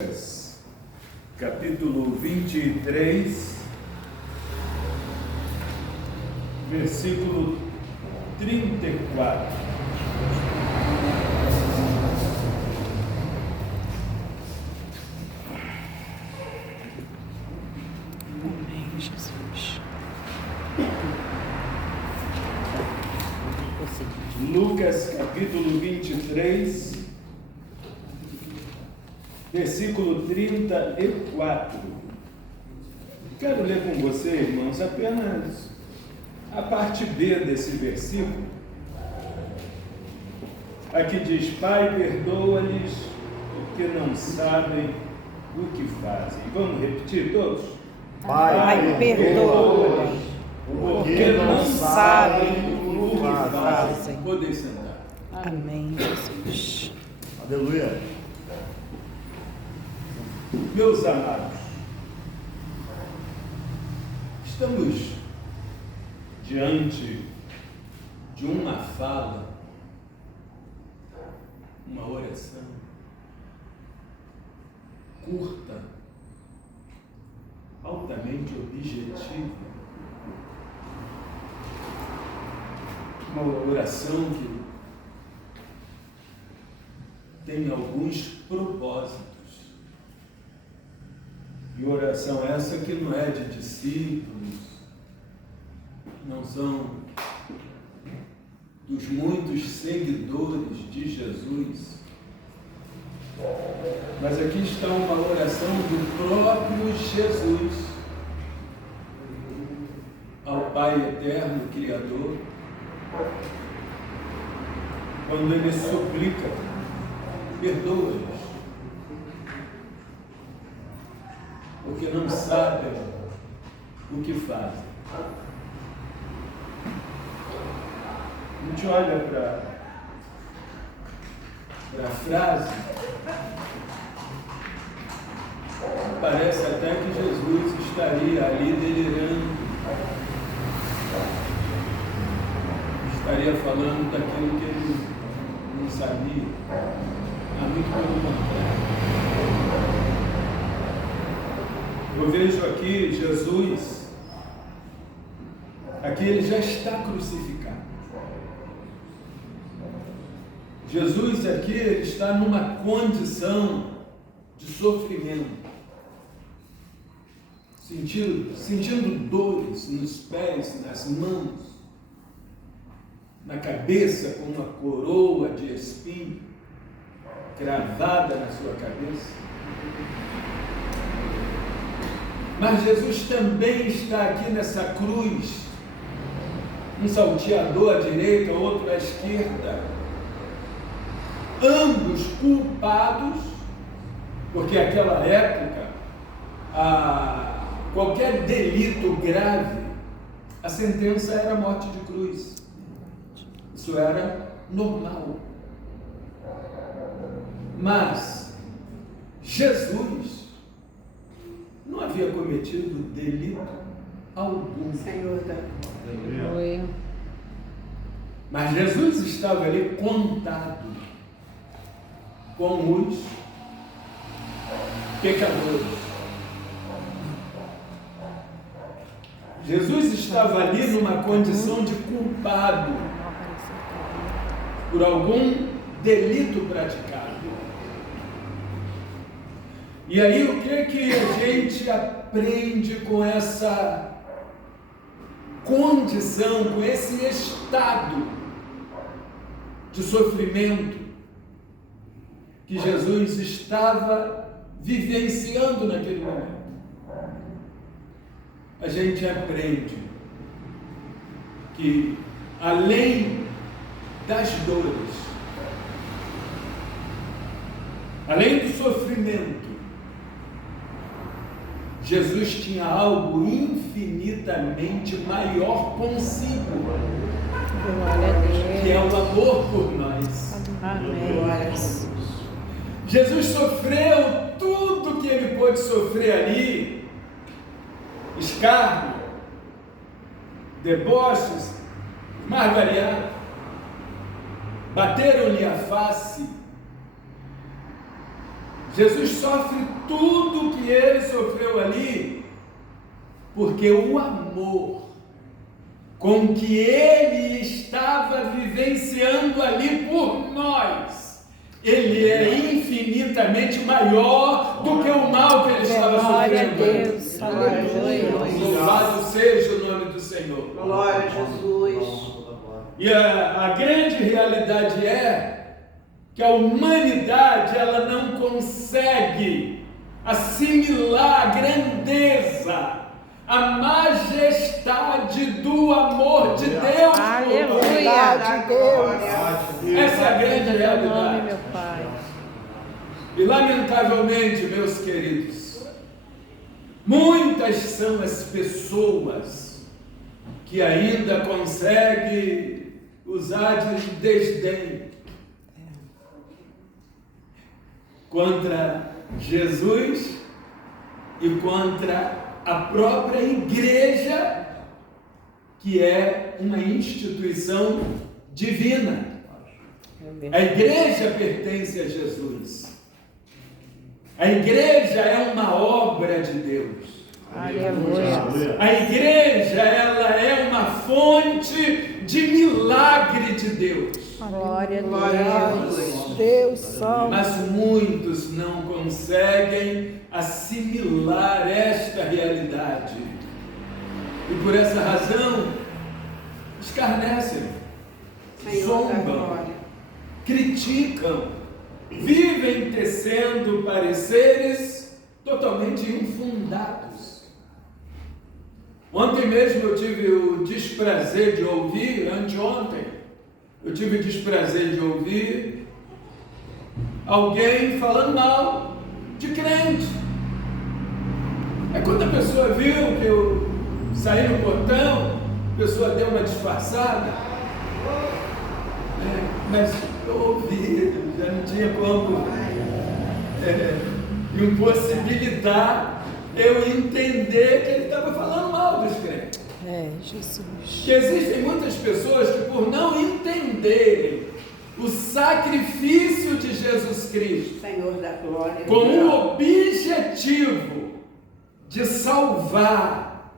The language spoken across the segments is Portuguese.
Lucas, capítulo 23, versículo 34. Amém, Jesus. Lucas, capítulo 23, versículo 34. Quero ler com você, irmãos, apenas a parte B desse versículo. Aqui diz: Pai, perdoa-lhes, porque não sabem o que fazem. Vamos repetir todos? Pai, perdoa-lhes, porque não sabem o que fazem. fazem. Podem sentar. Amém, Jesus. Aleluia. Meus amados, estamos diante de uma fala, uma oração curta, altamente objetiva, uma oração que tem alguns propósitos. E oração essa que não é de discípulos, não são dos muitos seguidores de Jesus, mas aqui está uma oração do próprio Jesus ao Pai Eterno, Criador, quando Ele suplica: perdoa-lhes, porque não sabem o que fazem. A gente olha para a frase, parece até que Jesus estaria ali delirando, estaria falando daquilo que ele não sabia. Muito pelo contrário. Eu vejo aqui Jesus, aqui ele já está crucificado. Jesus aqui ele está numa condição de sofrimento, sentindo dores nos pés, nas mãos, na cabeça, com uma coroa de espinho cravada na sua cabeça. Mas Jesus também está aqui nessa cruz, um salteador à direita, outro à esquerda, ambos culpados, porque naquela época, qualquer delito grave, a sentença era a morte de cruz. Isso era normal. Mas Jesus não havia cometido delito algum. Senhor da Aleluia. Mas Jesus estava ali contado com os pecadores. Jesus estava ali numa condição de culpado por algum delito praticado. E aí o que a gente aprende com essa condição, com esse estado de sofrimento que Jesus estava vivenciando naquele momento? A gente aprende que além das dores, além do sofrimento, Jesus tinha algo infinitamente maior consigo, glória a Deus. que é o amor por nós. Amém. Jesus sofreu tudo que ele pôde sofrer ali: escárnio, deboches, mais variado, bateram-lhe a face, Jesus sofre tudo que ele sofreu ali, porque o amor com que ele estava vivenciando ali por nós, ele é infinitamente maior do que o mal que ele estava Glória a sofrendo. Deus. Aleluia. Louvado seja o nome do Senhor. Glória a Jesus. E a grande realidade é que a humanidade ela não consegue assimilar a grandeza, a majestade do amor de Deus. Aleluia. Essa é a grande Teu nome, realidade. meu Pai. E lamentavelmente, meus queridos, muitas são as pessoas que ainda conseguem usar de desdém contra Jesus e contra a própria igreja, que é uma instituição divina. A igreja pertence a Jesus. A igreja é uma obra de Deus. Aleluia. A igreja, ela é uma fonte de milagre de Deus. Glória Glória a a Deus. Deus. Deus salve. Mas muitos não conseguem assimilar esta realidade. E por essa razão, escarnecem, Senhor da zombam, glória. criticam, vivem tecendo pareceres totalmente infundados. Ontem mesmo eu tive o desprazer de ouvir, anteontem, eu tive o desprazer de ouvir alguém falando mal de crente. É quando a pessoa viu que eu saí no portão, a pessoa deu uma disfarçada, mas eu ouvi, já não tinha como impossibilitar eu entender que ele estava falando mal dos crentes. Jesus. Que existem muitas pessoas que, por não entenderem o sacrifício de Jesus Cristo Senhor da glória. com o objetivo de salvar,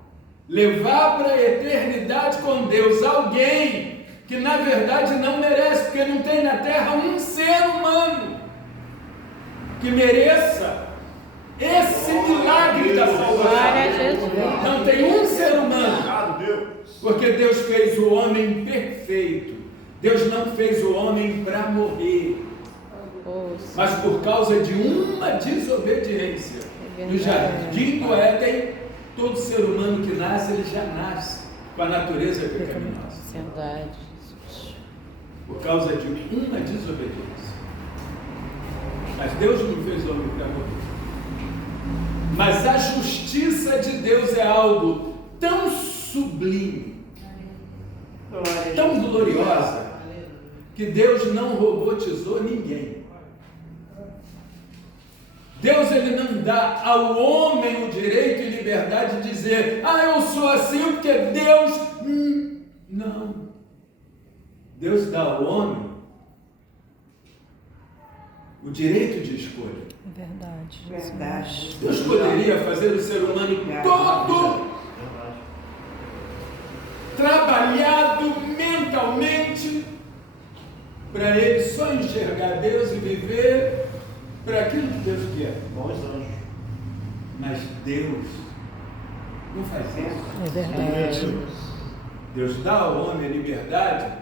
levar para a eternidade com Deus alguém que na verdade não merece, porque não tem na terra um ser humano que mereça esse milagre da Glória a salvação. Jesus. Não tem um ser humano, porque Deus fez o homem perfeito. Deus não fez o homem para morrer, mas por causa de uma desobediência. No jardim do Éden, todo ser humano que nasce, ele já nasce com a natureza pecaminosa. Verdade, Jesus. Por causa de uma desobediência. Mas Deus não fez o homem para morrer. Mas a justiça de Deus é algo tão sublime, Glória a tão Jesus. gloriosa, que Deus não robotizou ninguém. Deus, ele não dá ao homem o direito e liberdade de dizer: eu sou assim porque Deus... Não. Deus dá ao homem o direito de escolha. Verdade, Jesus. Verdade. Deus poderia fazer o ser humano todo trabalhado mentalmente para ele só enxergar Deus e viver para aquilo que Deus quer. Mas Deus não faz isso. É verdade. Deus dá ao homem a liberdade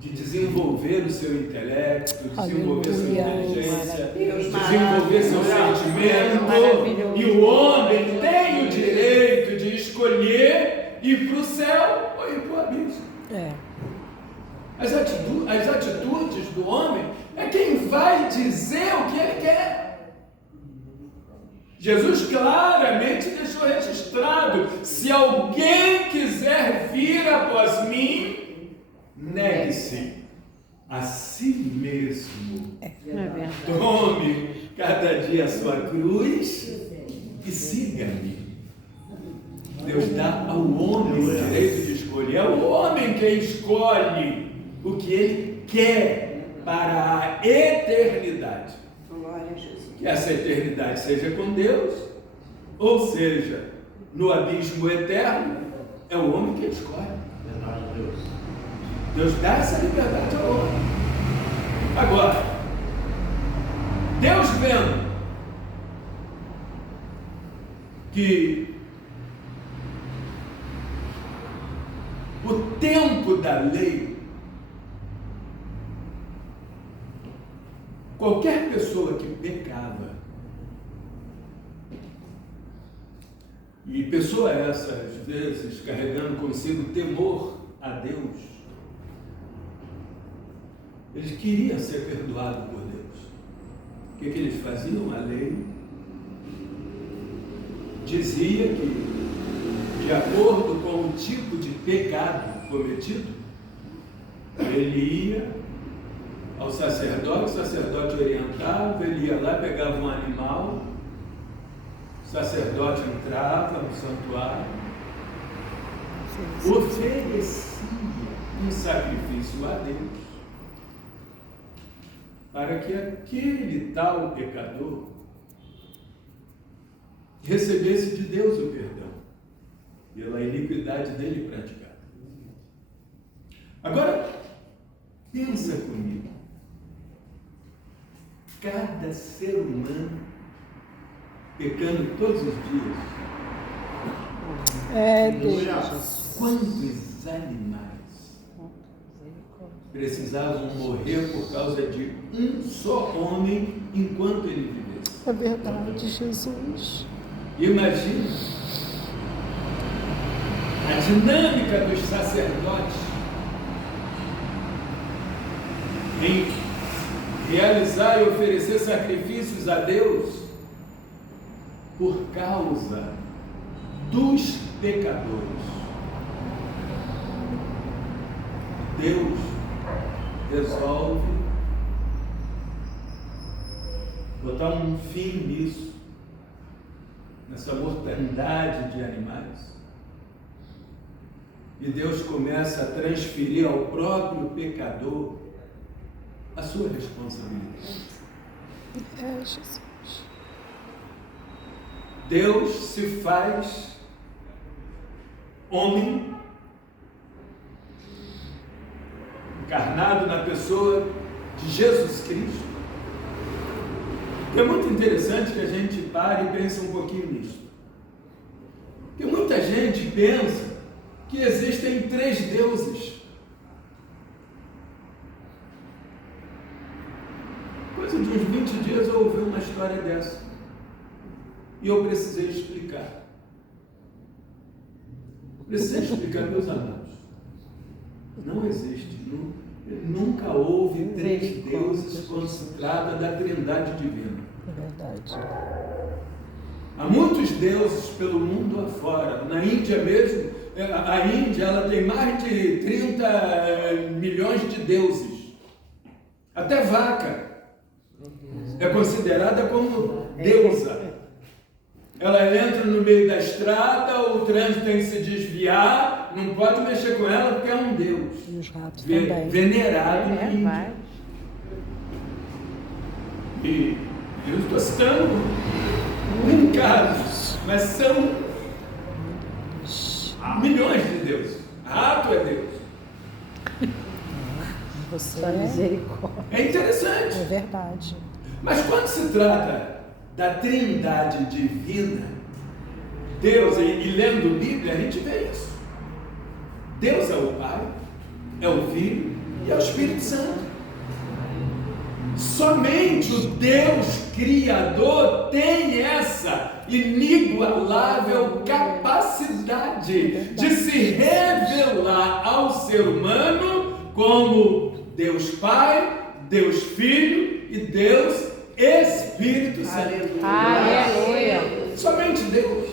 de desenvolver o seu intelecto, desenvolver sua Aleluia. inteligência, Deus desenvolver seu sentimento, Maravilhoso. e o homem tem o direito de escolher ir para o céu ou ir para o abismo. As atitudes do homem é quem vai dizer o que ele quer. Jesus claramente deixou registrado: se alguém quiser vir após mim, negue-se a si mesmo. É verdade. Tome cada dia a sua cruz e siga-me. Deus dá ao homem o direito de escolher. É o homem quem escolhe o que ele quer para a eternidade. Glória a Jesus. que essa eternidade seja com Deus, ou seja, no abismo eterno, é o homem que escolhe. Verdade, Deus. Deus dá essa liberdade ao homem. Agora, Deus vendo que o tempo da lei, qualquer pessoa que pecava, e pessoa essa, às vezes, carregando consigo temor a Deus, eles queriam ser perdoados por Deus. O que eles faziam? A lei dizia que, de acordo com o tipo de pecado cometido, ele ia ao sacerdote, o sacerdote orientava, ele ia lá, pegava um animal, o sacerdote entrava no santuário, oferecia um sacrifício a Deus, para que aquele tal pecador recebesse de Deus o perdão pela iniquidade dele praticada. Agora, pensa comigo. Cada ser humano pecando todos os dias. Deus. Quantos animais precisavam morrer por causa de um só homem enquanto ele vivesse? É verdade, Jesus. Imagina a dinâmica dos sacerdotes em realizar e oferecer sacrifícios a Deus por causa dos pecadores. Deus resolve botar um fim nisso, nessa mortandade de animais. E Deus começa a transferir ao próprio pecador a sua responsabilidade. Jesus. Deus se faz homem, encarnado na pessoa de Jesus Cristo. É muito interessante que a gente pare e pense um pouquinho nisso. Porque muita gente pensa que existem 3 deuses. Coisa de uns 20 dias eu ouvi uma história dessa. E eu precisei explicar. Precisei explicar, meus amados. Não existe. Nunca houve 3 deuses quando se trata da Trindade Divina. É verdade. Há muitos deuses pelo mundo afora. Na Índia mesmo, a Índia ela tem mais de 30 milhões de deuses. Até vaca é considerada como deusa. Ela entra no meio da estrada, o trânsito tem que se desviar, não pode mexer com ela porque é um deus. E os ratos também. Venerado na Índia. E eu estou citando um caso, mas são milhões de deuses. Rato é Deus. Você é misericórdia. É interessante. É verdade. Mas quando se trata da Trindade Divina, Deus, e lendo Bíblia, a gente vê isso. Deus é o Pai, é o Filho e é o Espírito Santo. Somente o Deus Criador tem essa inigualável capacidade de se revelar ao ser humano como Deus Pai, Deus Filho e Deus Espírito Santo. Aleluia. Somente Deus.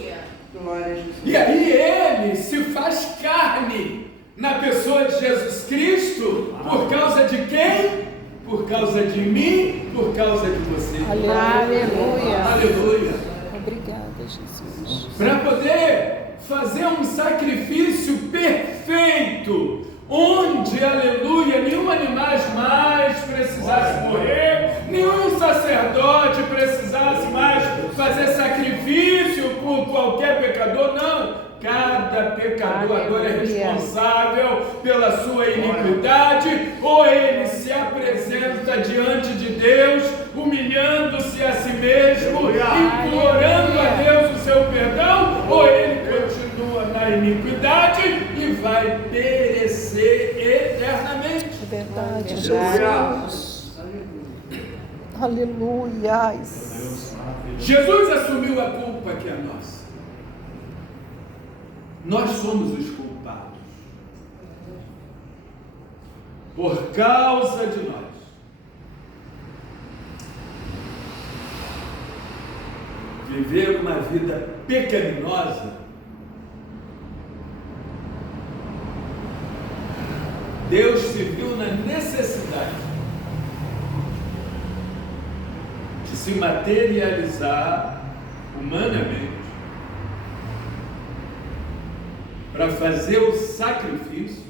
Glória a Jesus. E aí ele se faz carne na pessoa de Jesus Cristo. Por causa de quem? Por causa de mim, por causa de você. Aleluia. Aleluia. Obrigada, Jesus. Para poder fazer um sacrifício perfeito, onde, aleluia, nenhum animal mais precisasse morrer, nenhum sacerdote precisasse mais fazer sacrifício por qualquer pecador, não. Cada pecador agora é responsável pela sua iniquidade, ou ele se apresenta diante de Deus, humilhando-se a si mesmo, implorando a Deus o seu perdão, ou ele continua na iniquidade e vai perecer eternamente. É verdade, Jesus. Aleluia. Jesus assumiu a culpa que é nossa. Nós somos os culpados. Por causa de nós. Viver uma vida pecaminosa Deus se viu na necessidade de se materializar humanamente para fazer o sacrifício,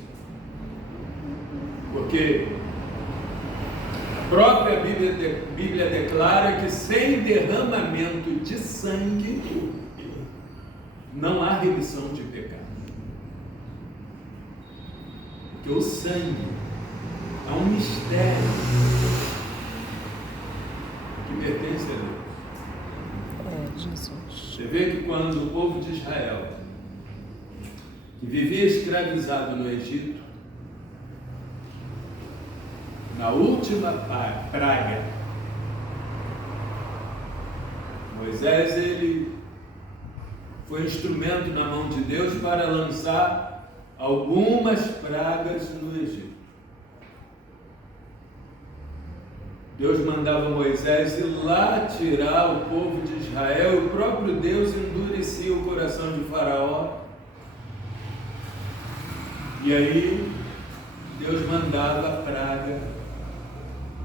porque a própria Bíblia declara que sem derramamento de sangue não há remissão de pecado. Porque o sangue é um mistério que pertence a Deus. É, Jesus. Você vê que quando o povo de Israel, que vivia escravizado no Egito, na última praga, Moisés ele foi instrumento na mão de Deus para lançar algumas pragas no Egito. Deus mandava Moisés ir lá tirar o povo de Israel, e o próprio Deus endurecia o coração de Faraó. E aí Deus mandava a praga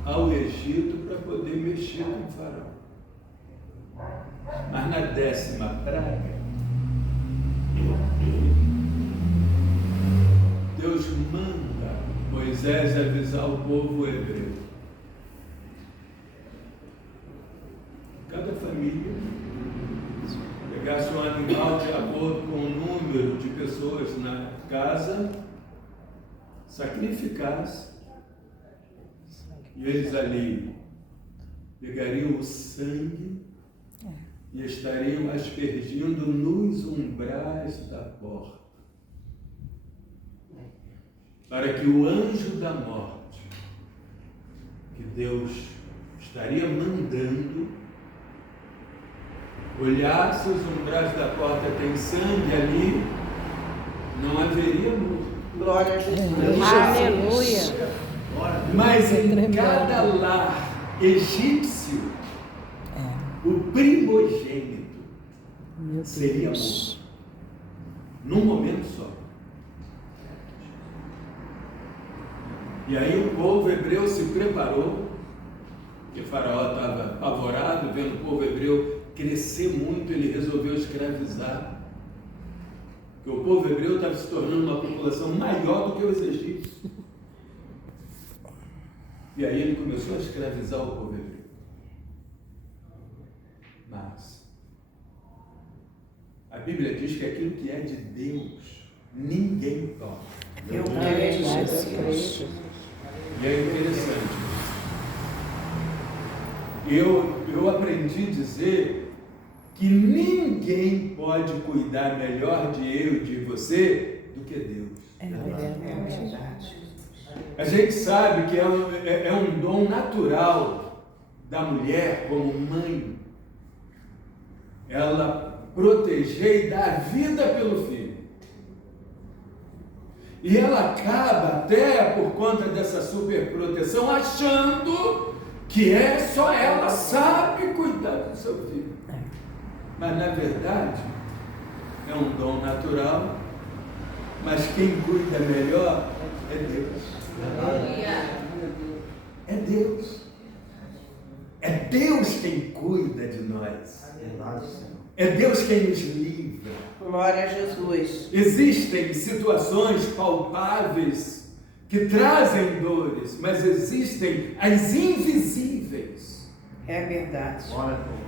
ao Egito para poder mexer com o Faraó. Mas na 10ª praga, Deus manda Moisés avisar o povo hebreu. Cada família pegasse um animal de acordo com o número de pessoas na casa, sacrificasse, e eles ali pegariam o sangue e estariam aspergindo nos umbrais da porta, para que o anjo da morte, que Deus estaria mandando, olhasse os umbrais da porta, tem sangue ali, não haveria morto. Glória a Jesus. Aleluia. Mas em cada lar egípcio, o primogênito seria morto, num momento só. E aí o povo hebreu se preparou, porque Faraó estava apavorado, vendo o povo hebreu crescer muito, ele resolveu escravizar. Porque o povo hebreu estava se tornando uma população maior do que os egípcios. E aí ele começou a escravizar o povo hebreu. Mas a Bíblia diz que aquilo que é de Deus, ninguém toca. Eu creio, Jesus. E é interessante. Eu aprendi a dizer que ninguém pode cuidar melhor de eu e de você do que Deus. É verdade. A gente sabe que é um dom natural da mulher como mãe, ela proteger e dar vida pelo filho. E ela acaba até por conta dessa superproteção achando que só ela sabe cuidar do seu filho. Mas na verdade é um dom natural, mas quem cuida melhor é Deus. É Deus. É Deus quem cuida de nós. É Deus quem nos livra. Glória a Jesus. Existem situações palpáveis que trazem dores, mas existem as invisíveis. É verdade.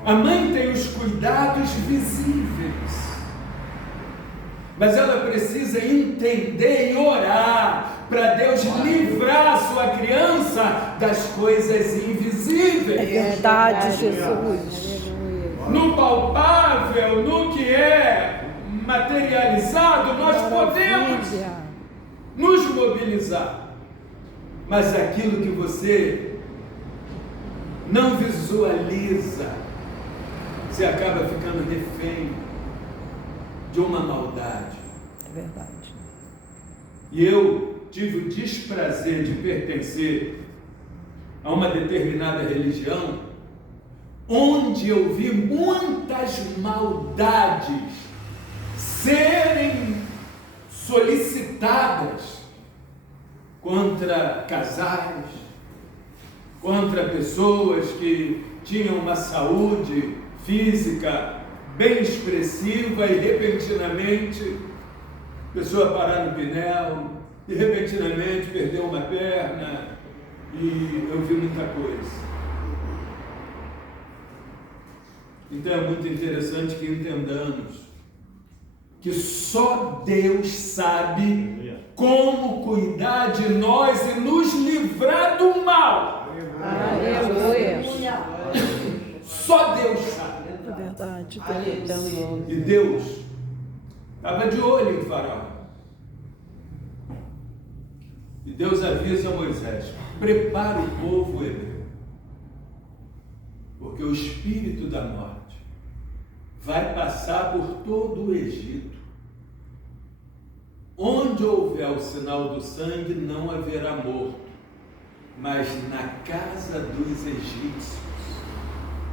A mãe tem os cuidados visíveis, mas ela precisa entender e orar para Deus livrar a sua criança das coisas invisíveis. É verdade, Jesus. No palpável, no que é materializado, nós podemos nos mobilizar, mas aquilo que você não visualiza, você acaba ficando refém de uma maldade. É verdade. E eu tive o desprazer de pertencer a uma determinada religião, onde eu vi muitas maldades serem solicitadas contra casais, contra pessoas que tinham uma saúde física bem expressiva e repentinamente a pessoa parar no pneu, e repentinamente perdeu uma perna, e eu vi muita coisa. Então é muito interessante que entendamos que só Deus sabe como cuidar de nós e nos livrar do mal. Aleluia. Só Deus sabe. É verdade. E Deus estava de olho em Faraó. E Deus avisa a Moisés: prepara o povo hebreu, porque o espírito da morte vai passar por todo o Egito. Onde houver o sinal do sangue, não haverá morto, mas na casa dos egípcios,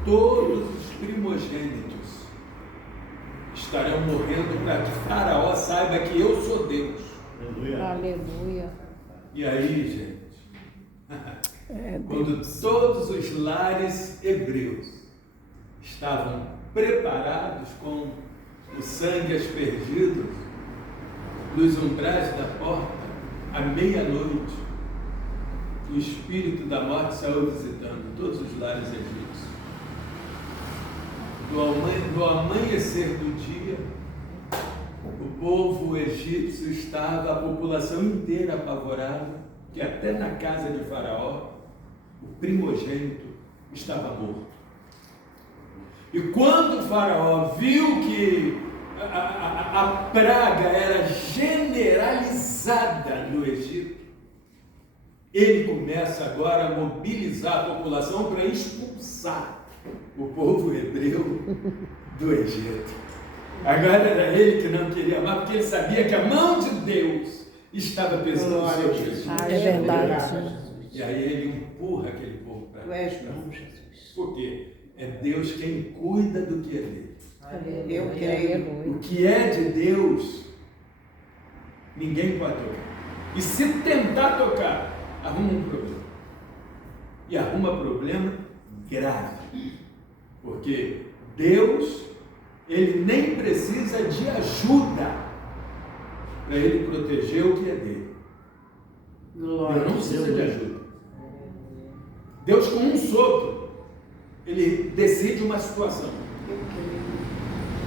todos os primogênitos estarão morrendo, para que Faraó saiba que eu sou Deus. Aleluia. E aí, gente, quando todos os lares hebreus estavam preparados com o sangue aspergido nos umbrais da porta, à meia-noite, o espírito da morte saiu visitando todos os lares egípcios. Do amanhecer do dia, o povo egípcio estava, a população inteira apavorada, que até na casa de Faraó, o primogênito estava morto. E quando Faraó viu que a praga era generalizada no Egito, ele começa agora a mobilizar a população para expulsar o povo hebreu do Egito. Agora era ele que não queria mais, porque ele sabia que a mão de Deus estava pesando sobre Jesus. É verdade. E aí ele empurra aquele povo para Tu és bom, Jesus. Por quê? É Deus quem cuida do que é dele. Eu creio. O que é de Deus, ninguém pode tocar. E se tentar tocar, arruma um problema. E arruma problema grave. Porque Deus, ele nem precisa de ajuda para ele proteger o que é dele. Ele não precisa de ajuda. Deus, com um sopro, ele decide uma situação.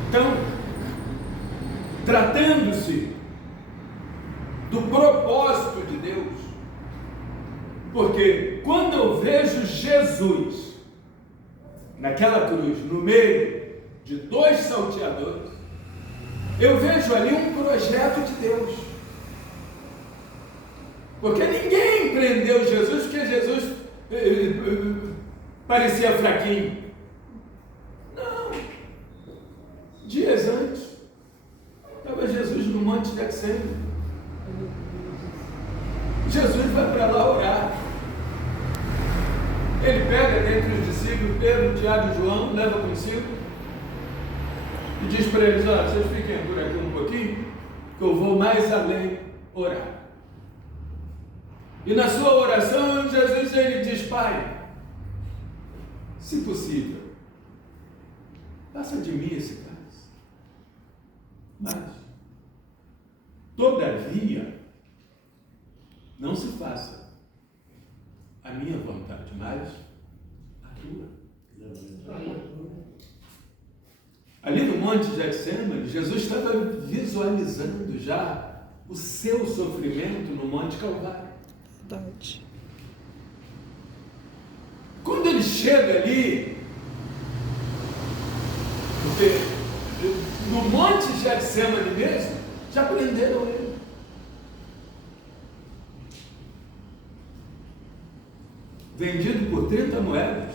Então, tratando-se do propósito de Deus, porque quando eu vejo Jesus naquela cruz, no meio de dois salteadores, eu vejo ali um projeto de Deus. Porque ninguém prendeu Jesus porque Jesus parecia fraquinho. Não. Dias antes, estava Jesus no Monte de Getsemane. Jesus vai para lá orar. Ele pega dentre os discípulos, Pedro, Tiago e João, leva consigo e diz para eles: olha, vocês fiquem por aqui um pouquinho, que eu vou mais além orar. E na sua oração, Jesus ele diz: Pai, se possível, passa de mim esse cálice. Mas, todavia, não se faça a minha vontade, mas a tua. Ali no Monte de Getsêmani, Jesus estava visualizando já o seu sofrimento no Monte Calvário. Verdade. Quando ele chega ali, no Monte de Getsêmani mesmo, já prenderam ele. Vendido por 30 moedas,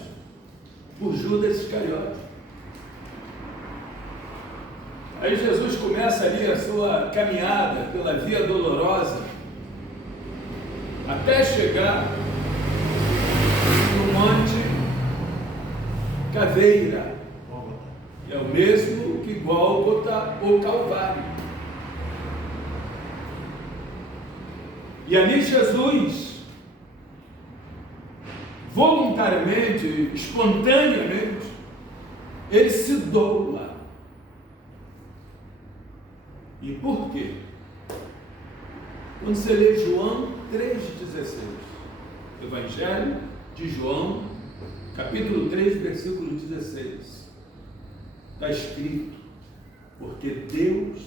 por Judas Iscariote. Aí Jesus começa ali a sua caminhada pela via dolorosa, até chegar no Monte Caveira. É o mesmo que Gólgota ou Calvário. E ali Jesus, voluntariamente, espontaneamente, ele se doa. E por quê? Quando você lê João 3,16, Evangelho de João, capítulo 3, versículo 16, está escrito: porque Deus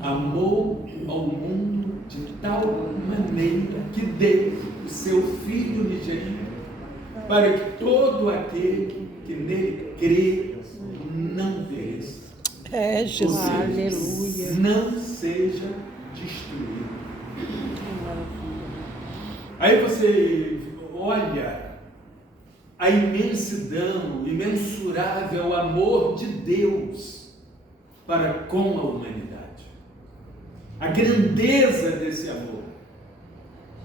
amou ao mundo de tal maneira que deu o seu Filho unigênito, para que todo aquele que nele crê não pereça. Jesus. Aleluia. Não seja destruído. Aí você olha a imensidão, o imensurável amor de Deus para com a humanidade. A grandeza desse amor,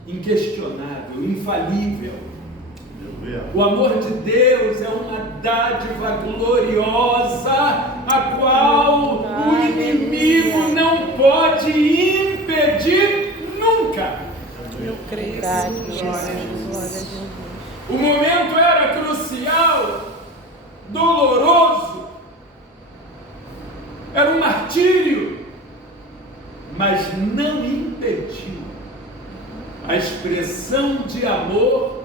inquestionável, infalível. O amor de Deus é uma dádiva gloriosa, a qual o inimigo não pode impedir nunca. Eu creio. Jesus. O momento era crucial, doloroso, era um martírio, mas não impediu a expressão de amor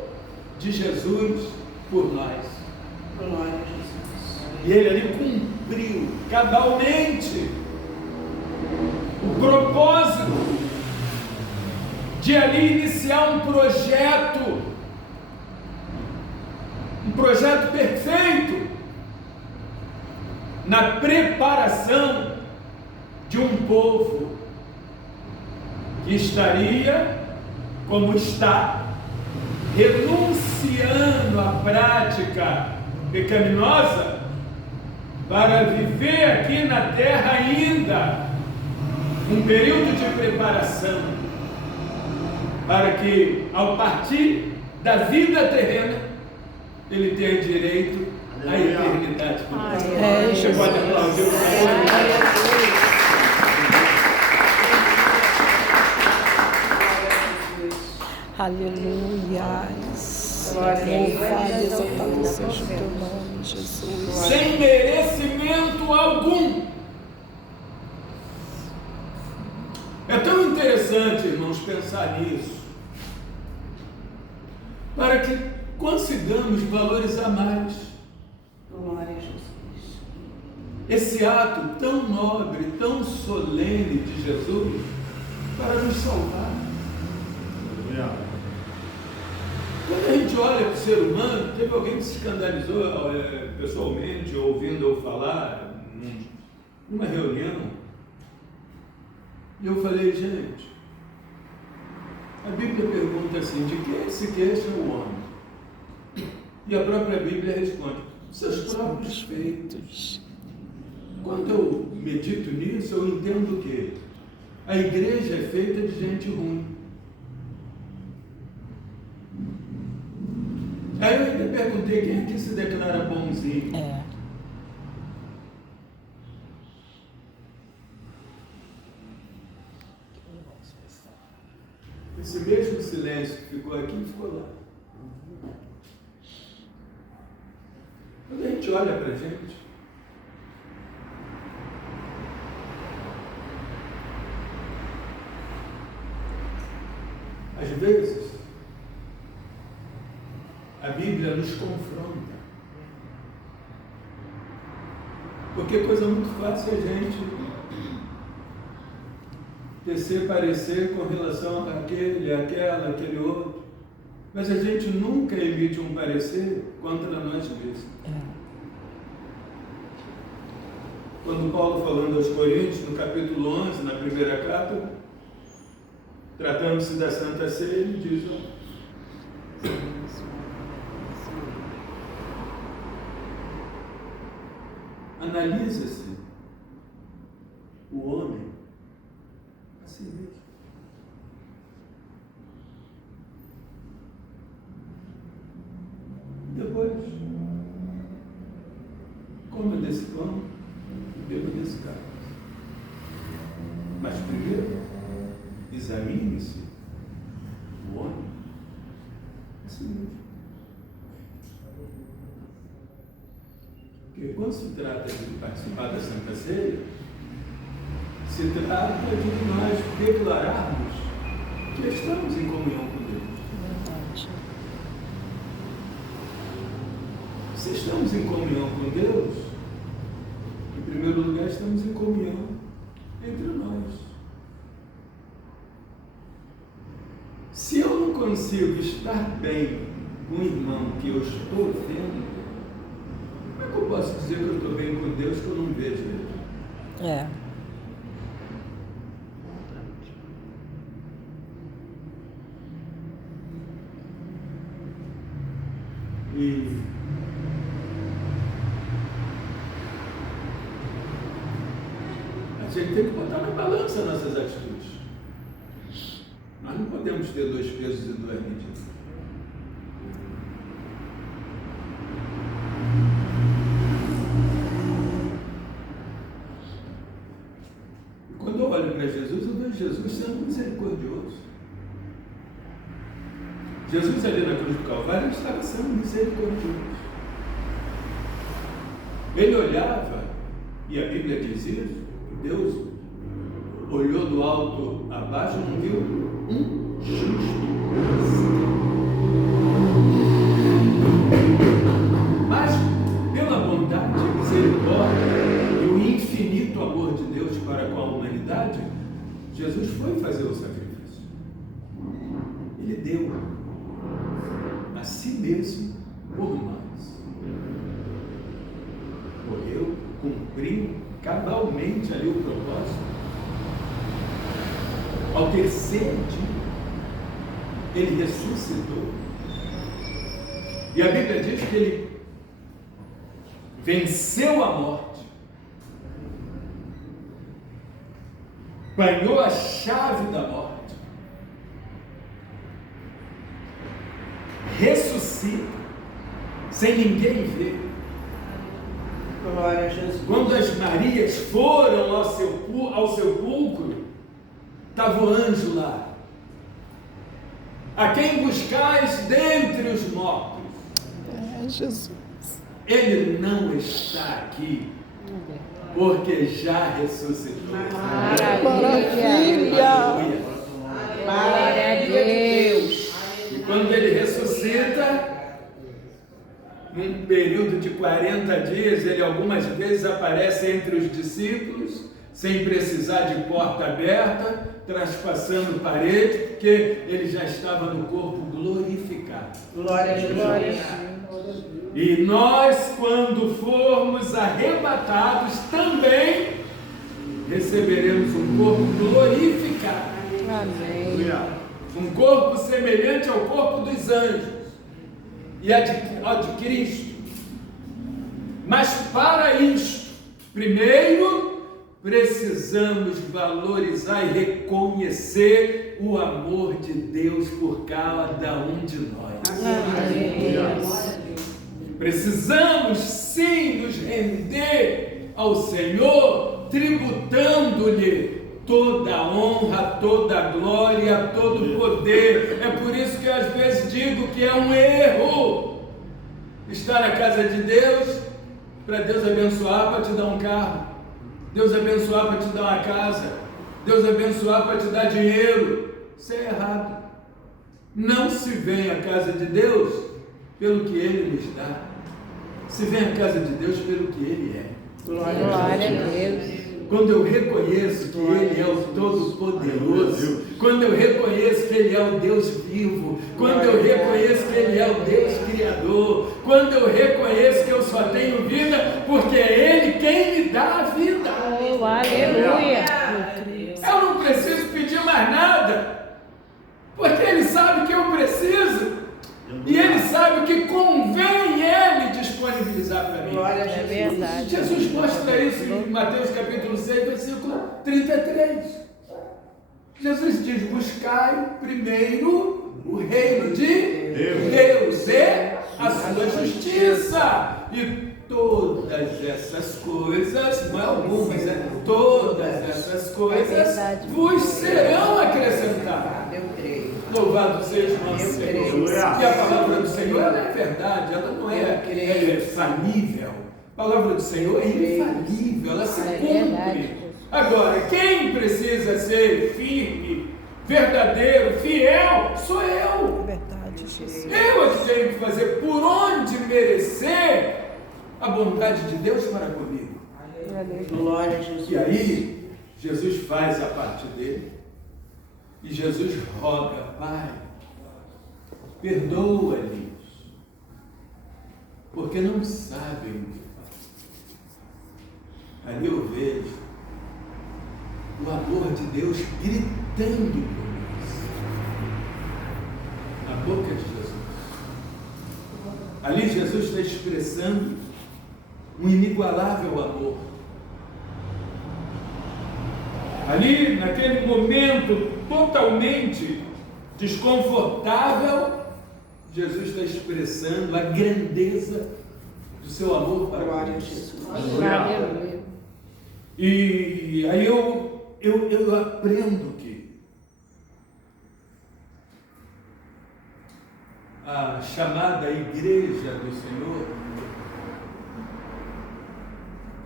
de Jesus por nós. Glória a Jesus. E ele ali cumpriu cabalmente o propósito de ali iniciar um projeto perfeito na preparação de um povo que estaria, como está, renunciando à prática pecaminosa para viver aqui na terra ainda um período de preparação para que, ao partir da vida terrena, ele tenha direito à eternidade com Deus. Você pode aplaudir o Senhor. Aleluia. Louvado e exaltado seja o teu nome, Jesus. Sem merecimento algum. É tão interessante, irmãos, pensar nisso, para que consigamos valorizar mais Glória a Jesus. esse ato tão nobre, tão solene de Jesus para nos salvar. Quando a gente olha para o ser humano, teve alguém que se escandalizou pessoalmente, ouvindo eu falar numa reunião, e eu falei: gente, a Bíblia pergunta assim, de que se queixa o homem? E a própria Bíblia responde: seus próprios feitos. Quando eu medito nisso, eu entendo que a igreja é feita de gente ruim. Aí eu ainda perguntei: quem aqui se declara bonzinho? Esse mesmo silêncio que ficou aqui, ficou lá. Quando a gente olha para a gente, Às vezes, a Bíblia nos confronta. Porque é coisa muito fácil a gente tecer parecer com relação àquele, àquela, aquele outro. Mas a gente nunca emite um parecer contra nós mesmos. Quando Paulo, falando aos Coríntios, no capítulo 11, na primeira carta, tratando-se da Santa Ceia, ele diz: analisa-se o homem a si mesmo. Depois, coma desse pão e beba desse cálice. Mas primeiro, examine-se o homem a si mesmo. Porque quando se trata de participar da Santa Ceia, se trata de nós declararmos que estamos em comunhão com Deus. Verdade. Se estamos em comunhão com Deus, em primeiro lugar, estamos em comunhão entre nós. Se eu não consigo estar bem com o irmão que eu estou vendo, como é que eu posso dizer que eu estou bem com Deus que eu não vejo Ele? É. E a gente tem que botar na balança nossas atitudes. Nós não podemos ter 2 pesos e 2 medidas. E quando eu olho para Jesus, eu vejo Jesus sendo misericordioso. Jesus ali na cruz do Calvário, ele estava sendo misericordioso. Ele olhava, e a Bíblia diz isso, Deus olhou do alto a baixo e não viu um justo. Mas, pela bondade, misericórdia e o infinito amor de Deus para com a humanidade, Jesus foi fazer o sacrifício. Ele deu a si mesmo por nós. Morreu, cumpriu cabalmente ali o propósito. Ao terceiro dia, ele ressuscitou. E a Bíblia diz que ele venceu a morte, ganhou a chave da morte, ressuscita, sem ninguém ver. Glória a Jesus. Quando as Marias foram ao sepulcro, estava o anjo lá. A quem buscais dentre os mortos? É, Jesus. Ele não está aqui, porque já ressuscitou. Maravilha! Glória a Deus. E quando ele ressuscita, num período de 40 dias, ele algumas vezes aparece entre os discípulos, sem precisar de porta aberta, traspassando parede, porque ele já estava no corpo glorificado. Glória a Deus. E nós, quando formos arrebatados, também receberemos um corpo glorificado. Amém. Um corpo semelhante ao corpo dos anjos e ao de Cristo. Mas para isto, primeiro, precisamos valorizar e reconhecer o amor de Deus por cada um de nós. Amém. Precisamos sim nos render ao Senhor, tributando-lhe toda a honra, toda a glória, todo o poder. É por isso que eu às vezes digo que é um erro estar na casa de Deus, para Deus abençoar, para te dar um carro, Deus abençoar para te dar uma casa, Deus abençoar para te dar dinheiro. Isso é errado. Não se vem à casa de Deus pelo que Ele nos dá. Se vem à casa de Deus pelo que Ele é. Glória a Deus. Quando eu reconheço que Ele é o Todo-Poderoso, quando eu reconheço que Ele é o Deus vivo, quando eu reconheço que Ele é o Deus Criador, quando eu reconheço que eu só tenho vida porque é Ele quem me dá a vida. Oh, aleluia. Eu não preciso pedir mais nada, porque Ele sabe que eu preciso. E Ele sabe o que convém Ele disponibilizar para mim. Glória a É verdade. Jesus mostra isso em Mateus capítulo 6, versículo 33. Jesus diz: buscai primeiro o reino de Deus e a sua justiça. E todas essas coisas, não é algumas, todas essas coisas vos serão acrescentadas. Eu creio. Louvado seja o nosso Senhor. E a palavra do Senhor, ela é verdade, ela não é falível. A palavra do Senhor é infalível, ela se cumpre. Agora, quem precisa ser firme, verdadeiro, fiel, sou eu. Verdade, Jesus. Eu é que tenho que fazer por onde merecer a bondade de Deus para comigo. Glória a Jesus. E aí, Jesus faz a parte dele. E Jesus roga: Pai, perdoa-lhes, porque não sabem o que fazem. Ali eu vejo o amor de Deus gritando por nós, na boca de Jesus. Ali Jesus está expressando um inigualável amor. Ali, naquele momento totalmente desconfortável, Jesus está expressando a grandeza do seu amor para Glória a nós. Jesus. Aleluia. E aí eu aprendo que a chamada igreja do Senhor,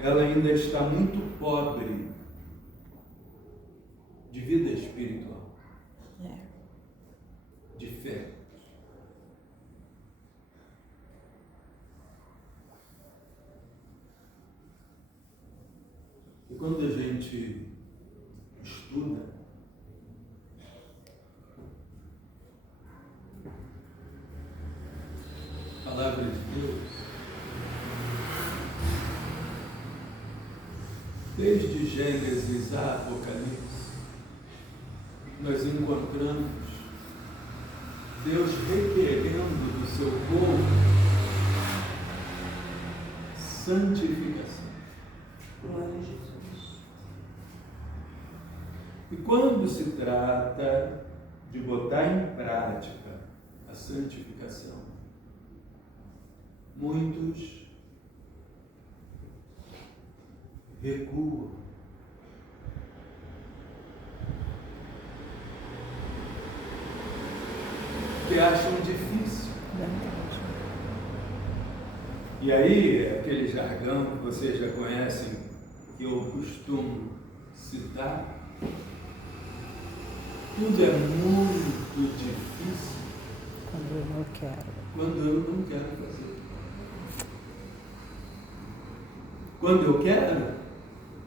ela ainda está muito pobre de vida espiritual, de fé. E quando a gente estuda, a palavra de Deus, desde Gênesis a Apocalipse, nós encontramos Deus requerendo do seu povo santificação. Glória a Jesus. E quando se trata de botar em prática a santificação, muitos recuam. Que acham difícil. E aí, aquele jargão que vocês já conhecem, que eu costumo citar, tudo é muito difícil Quando eu não quero. quando eu não quero fazer. Quando eu quero,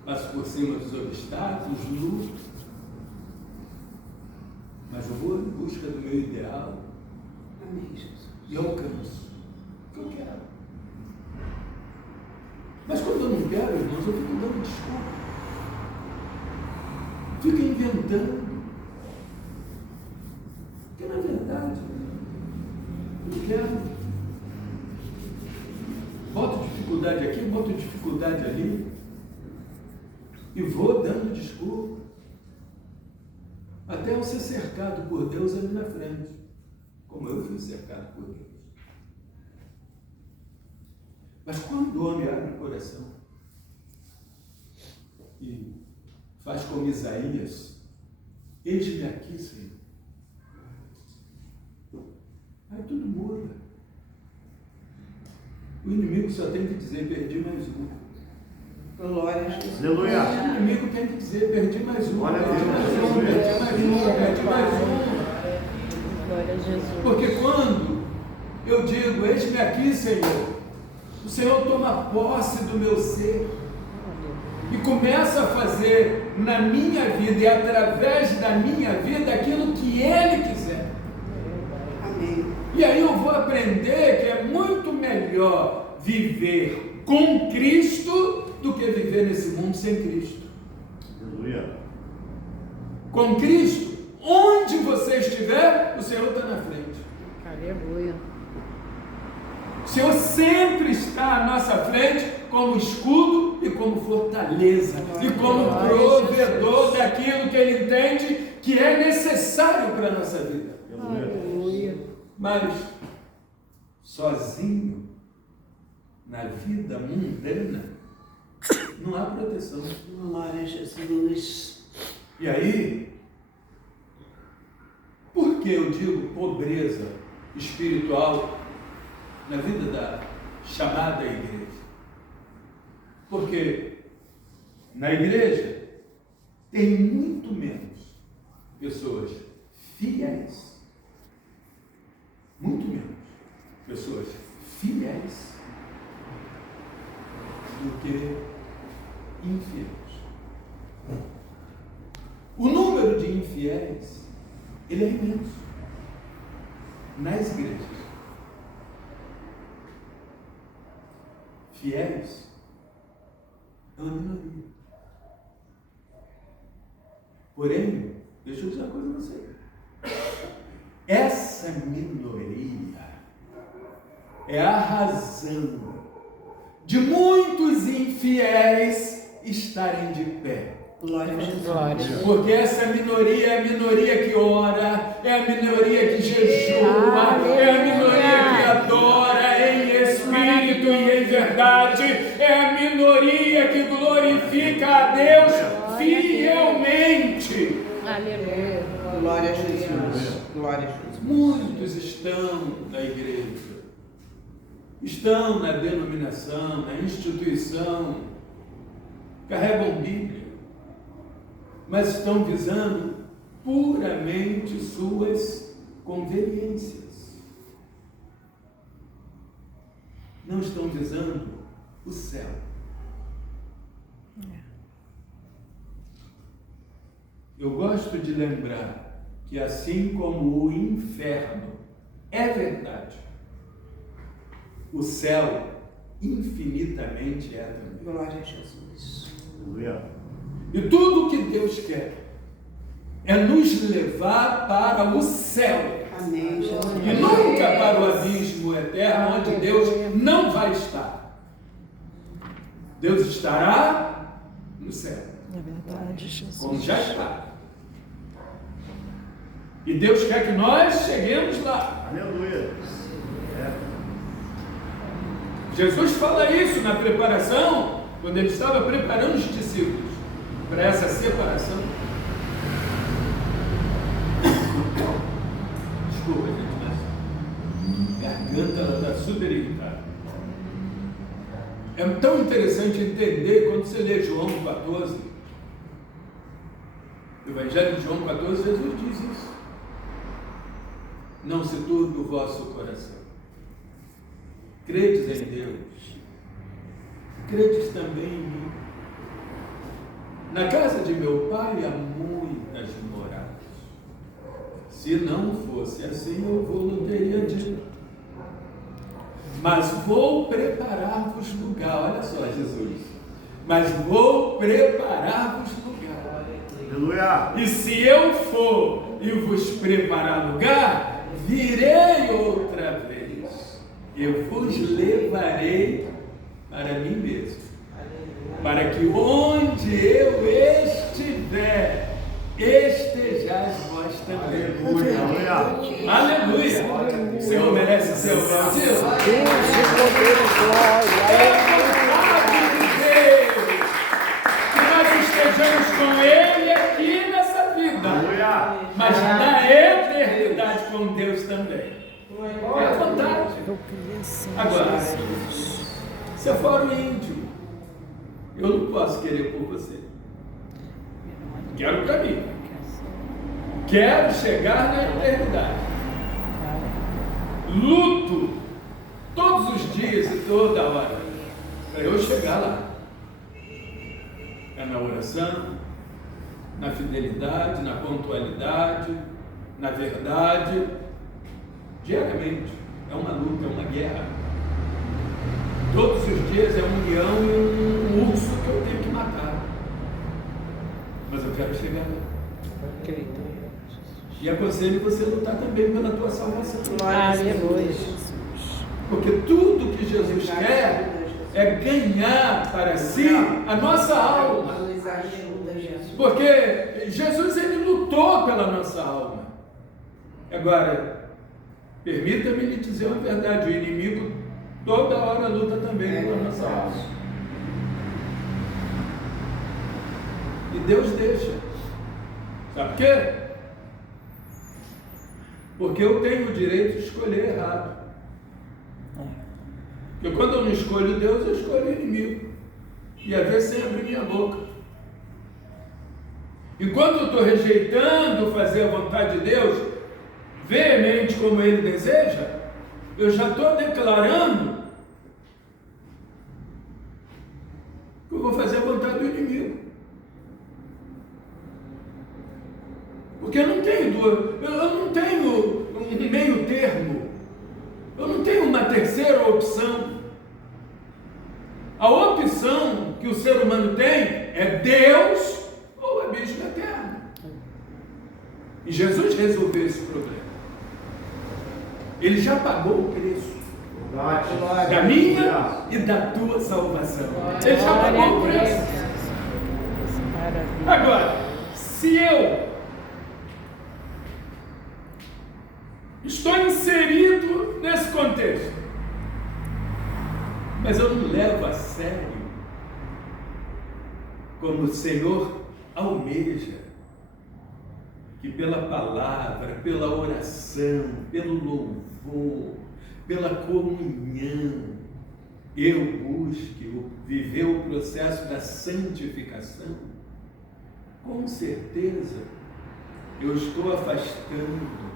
passo por cima dos obstáculos, luto, mas eu vou em busca do meu ideal. Amém, Jesus. E alcanço o que eu quero. Mas quando eu não quero, irmãos, eu fico dando desculpa. Fico inventando. Porque na verdade, eu quero. Boto dificuldade aqui, boto dificuldade ali. E vou dando desculpa. Até eu ser cercado por Deus ali na frente. Como eu fui cercado por Deus. Mas quando o homem abre o coração e faz como Isaías, eis-me aqui, Senhor, aí tudo muda. O inimigo só tem que dizer: perdi mais um. Glória a Jesus. Aleluia. O inimigo tem que dizer: perdi mais um, Glória a perdi Deus. mais um, perdi mais um, perdi mais um. Glória a Jesus. Porque quando eu digo, eis-me aqui, Senhor, o Senhor toma posse do meu ser e começa a fazer na minha vida e através da minha vida aquilo que Ele quiser. Amém. E aí eu vou aprender que é muito melhor viver com Cristo do que viver nesse mundo sem Cristo. Aleluia. Com Cristo, onde você estiver, o Senhor está na frente. Aleluia. O Senhor sempre está à nossa frente como escudo e como fortaleza e como provedor daquilo que Ele entende que é necessário para a nossa vida. Aleluia. Mas sozinho, na vida mundana, não há proteção. Glória a Jesus. E aí, por que eu digo pobreza espiritual na vida da chamada igreja? Porque na igreja tem muito menos pessoas fiéis, muito menos pessoas fiéis do que infiéis. O número de infiéis, ele é imenso nas igrejas. Fiéis é uma minoria. Porém, deixa eu dizer uma coisa a você. Essa minoria é a razão de muitos infiéis estarem de pé. Glória a Jesus. Glória. Porque essa minoria é a minoria que ora, é a minoria que jejua, é a minoria que adora em espírito e em verdade, é a minoria que glorifica a Deus fielmente. Aleluia. Glória a Jesus. Glória a Jesus. Muitos estão na igreja, estão na denominação, na instituição, carregam Bíblia, mas estão visando puramente suas conveniências. Não estão visando o céu. Eu gosto de lembrar que assim como o inferno é verdade, o céu infinitamente é também. Glória a Jesus. Aleluia. E tudo que Deus quer é nos levar para o céu. Amém, Jesus. E nunca para o abismo eterno, onde Deus não vai estar. Deus estará no céu, É verdade, Jesus. como já está. E Deus quer que nós cheguemos lá. Aleluia. Jesus fala isso na preparação, quando ele estava preparando os discípulos para essa separação. Desculpa, gente, mas a garganta está super irritada. É tão interessante entender quando você lê João 14. O Evangelho de João 14, Jesus diz isso. Não se turbe o vosso coração. Credes em Deus, credes também em mim. Na casa de meu pai há muitas moradas. Se não fosse assim, eu vou teria dito. Mas vou preparar-vos lugar. Olha só, Jesus. Mas vou preparar-vos lugar. Aleluia. E se eu for e vos preparar lugar, virei outra vez. Eu vos levarei para mim mesmo, para que onde eu estiver, estejais vós também. Aleluia. Aleluia! O Senhor merece ser aplaudido. Deus de poder e glória. É vontade de Deus que nós estejamos com Ele aqui nessa vida, Aleluia. mas na eternidade com Deus também. É a vontade. Eu queria sim, Agora, Jesus. se eu for um índio, eu não posso querer por você. Quero para mim. Quero chegar na eternidade. luto todos os dias e toda hora para eu chegar lá. É na oração, na fidelidade, na pontualidade, na verdade, diariamente. É uma luta, é uma guerra. Todos os dias é um leão e um urso que eu tenho que matar. Mas eu quero chegar lá. E aconselho você a lutar também pela tua salvação. Aleluia. Porque tudo que Jesus quer é ganhar para si a nossa alma. Porque Jesus, ele lutou pela nossa alma. Agora, permita-me lhe dizer uma verdade: o inimigo toda hora luta também pela nossa alma. E Deus deixa. Sabe por quê? Porque eu tenho o direito de escolher errado. Porque quando eu não escolho Deus, eu escolho o inimigo. E às vezes sem abrir minha boca. Enquanto eu estou rejeitando fazer a vontade de Deus, veemente como Ele deseja, eu já estou declarando que eu vou fazer a vontade do inimigo. Porque eu não tenho um meio termo. Eu não tenho uma terceira opção. A opção que o ser humano tem é Deus ou abismo eterno. E Jesus resolveu esse problema. Ele já pagou o preço da minha e da tua salvação. Ele já pagou o preço. Agora, se eu estou inserido nesse contexto, mas eu não levo a sério como o Senhor almeja que pela palavra, pela oração, pelo louvor, pela comunhão, eu busque viver o processo da santificação. Com certeza eu estou afastando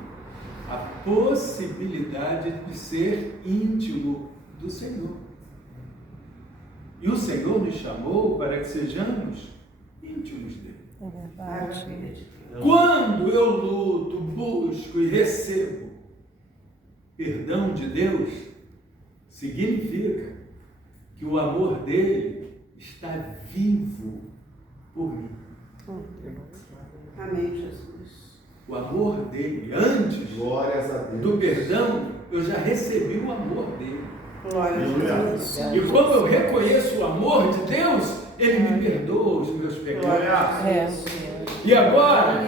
a possibilidade de ser íntimo do Senhor. E o Senhor nos chamou para que sejamos íntimos dele. É verdade. Quando eu luto, busco e recebo perdão de Deus, significa que o amor dele está vivo por mim. Amém, Jesus. O amor dele, antes do perdão, eu já recebi o amor dele. Glória a Deus. E quando eu reconheço o amor de Deus, ele me perdoa os meus pecados. E agora,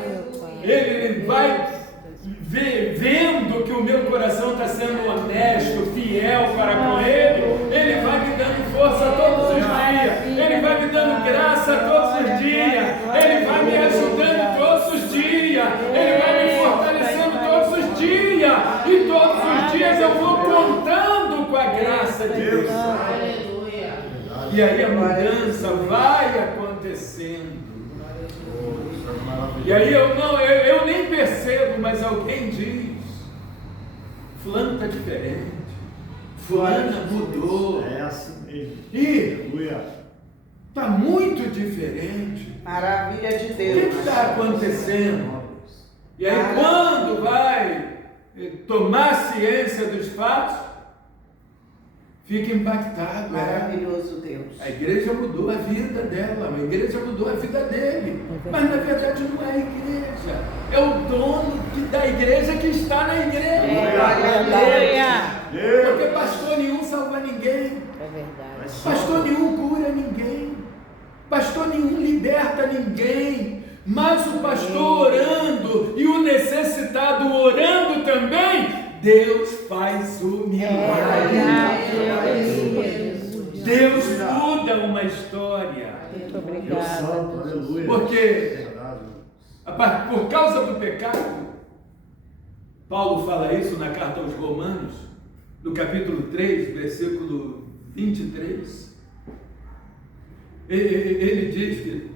ele vai vendo que o meu coração está sendo honesto, fiel para com ele vai me dando força todos os dias, ele vai me dando graça todos os dias, ele vai me ajudando todos os dias, ele vai me fortalecendo todos os dias, e todos os dias eu vou contando com a graça de Deus. E aí a mudança vai acontecendo. E aí eu nem percebo, mas alguém diz: fulano está diferente, fulana mudou. É assim mesmo. E está muito diferente. Maravilha de O Deus. que está acontecendo? E aí quando vai tomar ciência dos fatos, fica impactado. Maravilhoso Deus. A igreja mudou a vida dela, a igreja mudou a vida dele. Mas na verdade não é a igreja, é o dono da igreja que está na igreja. Porque pastor nenhum salva ninguém. É verdade. Pastor nenhum cura ninguém. Pastor nenhum liberta ninguém. Mas o pastor orando e o necessitado orando também, Deus faz o milagre. Deus muda uma história. Muito obrigada. Porque por causa do pecado, Paulo fala isso na carta aos Romanos, no capítulo 3, versículo 23. Ele diz que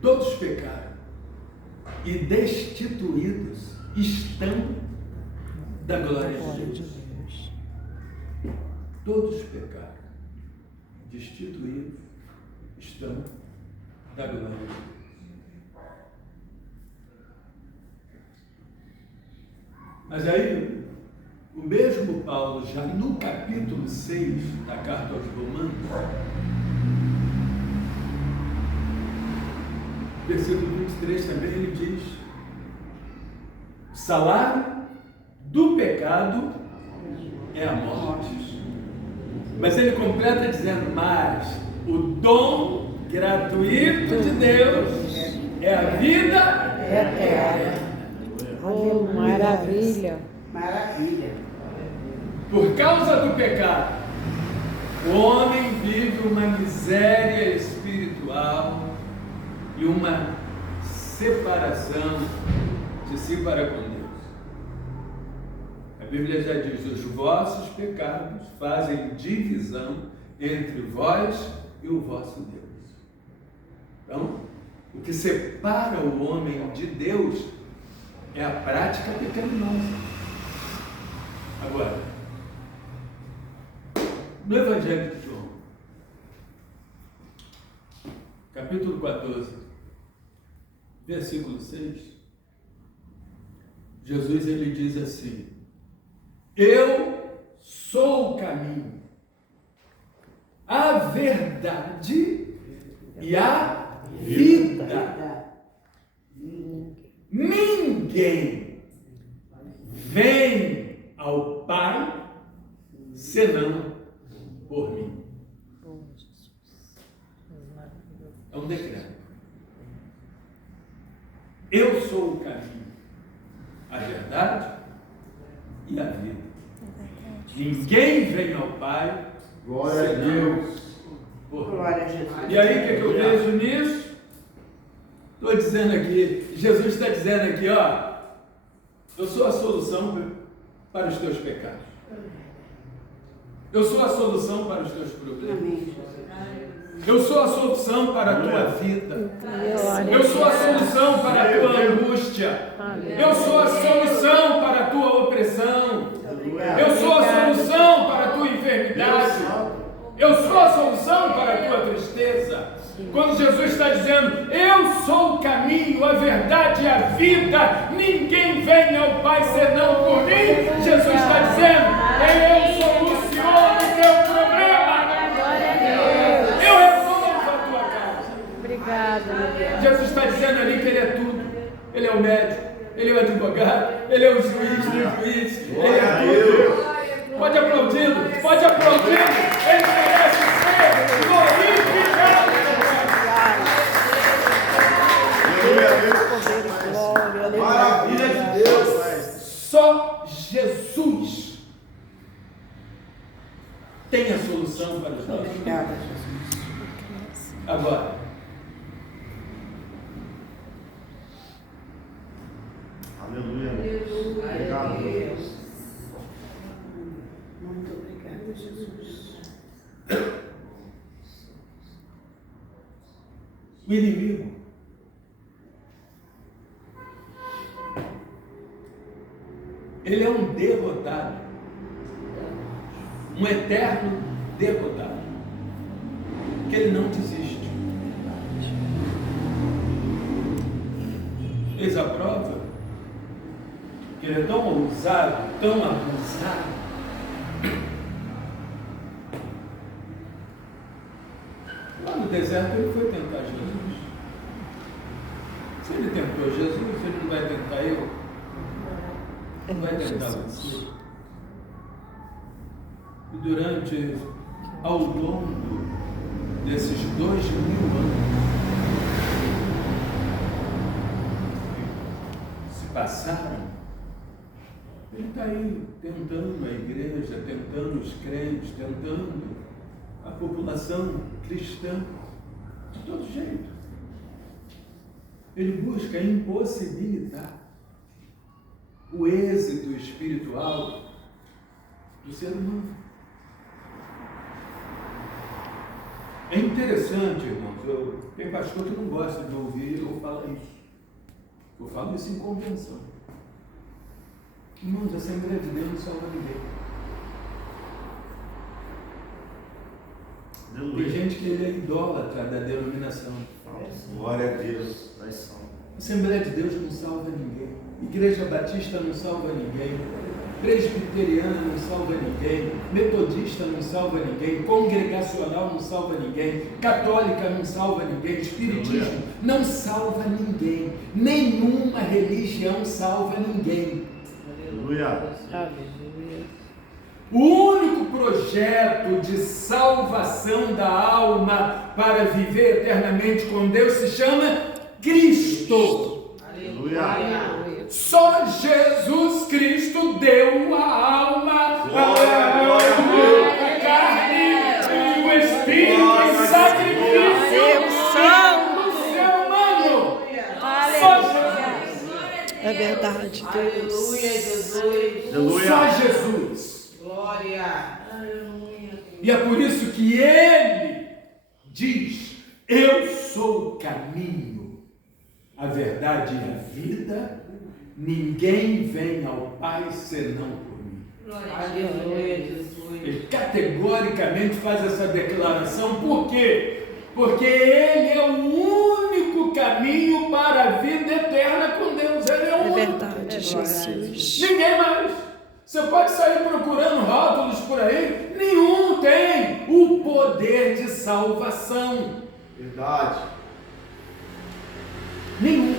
todos pecaram e destituídos estão da glória de Deus. Todos pecaram, destituídos estão da glória de Deus. Mas aí, o mesmo Paulo, já no capítulo 6 da carta aos Romanos, versículo 23 também, ele diz: o salário do pecado é a morte. Mas ele completa dizendo: mas o dom gratuito de Deus é a vida eterna. Oh, maravilha! Maravilha. Por causa do pecado, o homem vive uma miséria espiritual e uma separação de si para com Deus. A Bíblia já diz: os vossos pecados fazem divisão entre vós e o vosso Deus. Então, o que separa o homem de Deus é a prática pecaminosa. Agora, no Evangelho de João, capítulo 14, versículo 6, Jesus ele diz assim: eu sou o caminho, a verdade e a vida. Ninguém vem ao Pai senão por mim. É um decreto. Eu sou o caminho, a verdade e a vida. Ninguém vem ao Pai Glória a senão Deus. por mim. Glória a Jesus. E aí, o que eu vejo nisso? Estou dizendo aqui, Jesus está dizendo aqui, ó, eu sou a solução para os teus pecados. Eu sou a solução para os teus problemas. Amém. Eu sou a solução para a tua vida. Eu sou a solução para a tua angústia. Eu sou a solução para a tua opressão. Eu sou a solução para a tua enfermidade. Eu sou a solução para a tua tristeza. Quando Jesus está dizendo: eu sou o caminho, a verdade e a vida, ninguém vem ao Pai senão por mim, Jesus está dizendo: eu soluciono o teu problema. Eu resolvo a tua causa. Obrigada, meu Deus. Jesus está dizendo ali que Ele é tudo. Ele é o médico, Ele é o advogado, Ele é o juiz do juiz, Ele é tudo. Pode aplaudir, pode aplaudir. Ele merece ser glorificado. Maravilha de Deus, Pai. Só Jesus tem a solução para os nossos Obrigada, problemas. Jesus. Agora, Aleluia. Obrigado, Deus. Muito obrigada, Jesus. o inimigo ele é um derrotado, um eterno derrotado, que ele não desiste. Eis a prova que ele é tão ousado, tão abusado, lá no deserto ele foi tentar Jesus. Se ele tentou Jesus, ele não vai tentar eu? Não vai tentar você. E durante, ao longo desses 2000 anos, se passaram, ele está aí tentando a igreja, tentando os crentes, tentando a população cristã, de todo jeito. Ele busca impossibilitar o êxito espiritual do ser humano. É interessante, irmãos, tem pastor que não gosta de ouvir eu falar isso. Eu falo isso em convenção. Irmãos, a Assembleia de Deus não salva ninguém. Tem gente que ele é idólatra da denominação. Glória a Deus. A Assembleia de Deus não salva ninguém. Igreja Batista não salva ninguém. Presbiteriana não salva ninguém. Metodista não salva ninguém. Congregacional não salva ninguém. Católica não salva ninguém. Espiritismo não salva ninguém. Nenhuma religião salva ninguém. Aleluia. O único projeto de salvação da alma para viver eternamente com Deus se chama Cristo. Aleluia. Só Jesus Cristo deu a alma, a carne e o Espírito em sacrifício do ser humano. Só Jesus. É verdade, Deus. Só Jesus. Glória. E é por isso que Ele diz: eu sou o caminho, a verdade e a vida. Ninguém vem ao Pai senão por mim. Aleluia, Jesus. Ele categoricamente faz essa declaração. Por quê? Porque Ele é o único caminho para a vida eterna com Deus. Ele é o único. Verdade, Jesus. Ninguém mais. Você pode sair procurando rótulos por aí. Nenhum tem o poder de salvação. Verdade. Nenhum.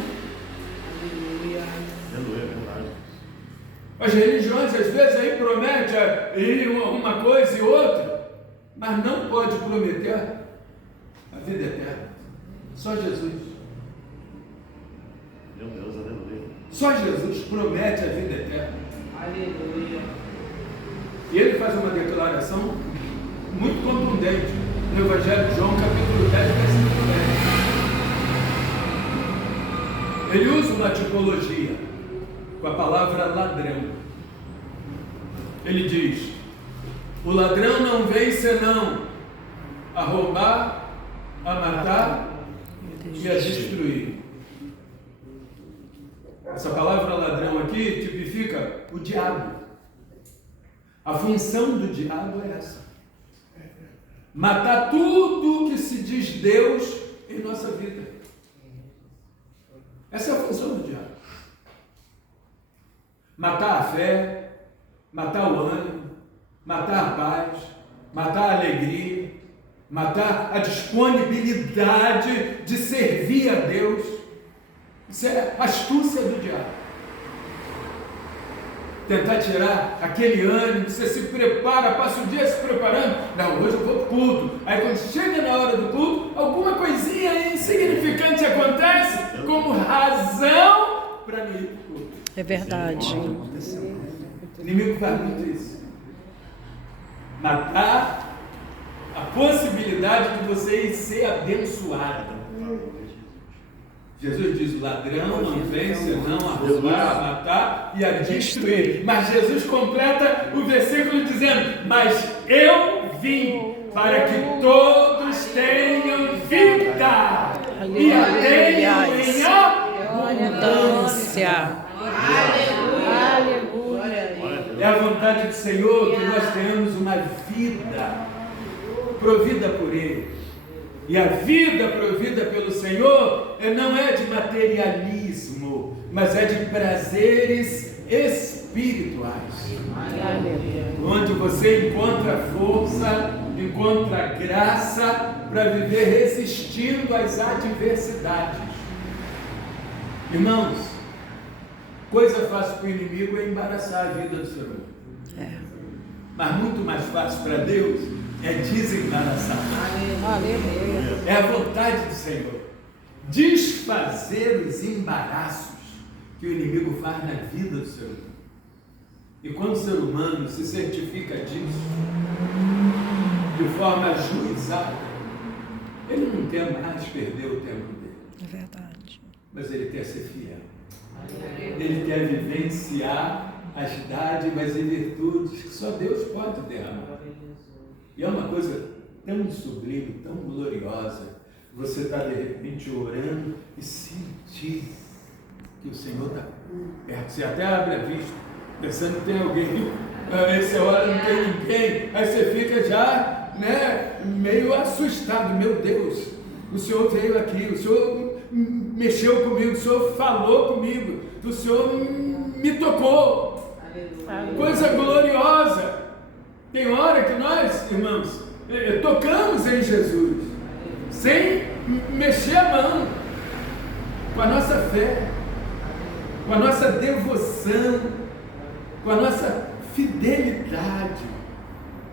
Aleluia, verdade. As religiões às vezes aí prometem uma coisa e outra, mas não pode prometer a vida eterna. Só Jesus. Meu Deus, aleluia. Só Jesus promete a vida eterna. Aleluia. E ele faz uma declaração muito contundente no Evangelho de João, capítulo 10, versículo 10. Ele usa uma tipologia com a palavra ladrão. Ele diz: o ladrão não vem senão a roubar, a matar e a destruir. Essa palavra ladrão aqui tipifica o diabo. A função do diabo é essa: matar tudo que se diz Deus em nossa vida. Essa é a função do diabo. Matar a fé, matar o ânimo, matar a paz, matar a alegria, matar a disponibilidade de servir a Deus. Isso é a astúcia do diabo. Tentar tirar aquele ânimo, você se prepara, passa o dia se preparando. Não, hoje eu vou para o culto. Aí quando chega na hora do culto, alguma coisinha insignificante acontece como razão para não ir para o culto. É verdade. O inimigo faz muito isso. Matar a possibilidade de você ser abençoado. Jesus diz: o ladrão não vem senão a roubar, a matar e a destruir. Mas Jesus completa o versículo dizendo: mas eu vim para que todos tenham vida e a tenham em abundância. Aleluia. É a vontade do Senhor que nós tenhamos uma vida provida por Ele. E a vida provida pelo Senhor não é de materialismo, mas é de prazeres espirituais. Onde você encontra força, encontra graça para viver resistindo às adversidades. Irmãos, coisa fácil para o inimigo é embaraçar a vida do ser humano. Mas muito mais fácil para Deus é desembaraçar. É a vontade do Senhor desfazer os embaraços que o inimigo faz na vida do ser humano. E quando o ser humano se certifica disso de forma ajuizada, ele não quer mais perder o tempo dele. É verdade. Mas ele quer ser fiel. Ele quer vivenciar as dádivas e virtudes que só Deus pode derramar. E é uma coisa tão sublime, tão gloriosa, você está de repente orando e sentir que o Senhor está perto. Você até abre a vista Pensando que tem alguém, essa hora não tem ninguém, aí você fica já, né, meio assustado. Meu Deus, o Senhor veio aqui, o Senhor mexeu comigo, o Senhor falou comigo, o Senhor me tocou. Aleluia. Coisa gloriosa. Tem hora que nós, irmãos, tocamos em Jesus, sem mexer a mão, com a nossa fé, com a nossa devoção, com a nossa fidelidade,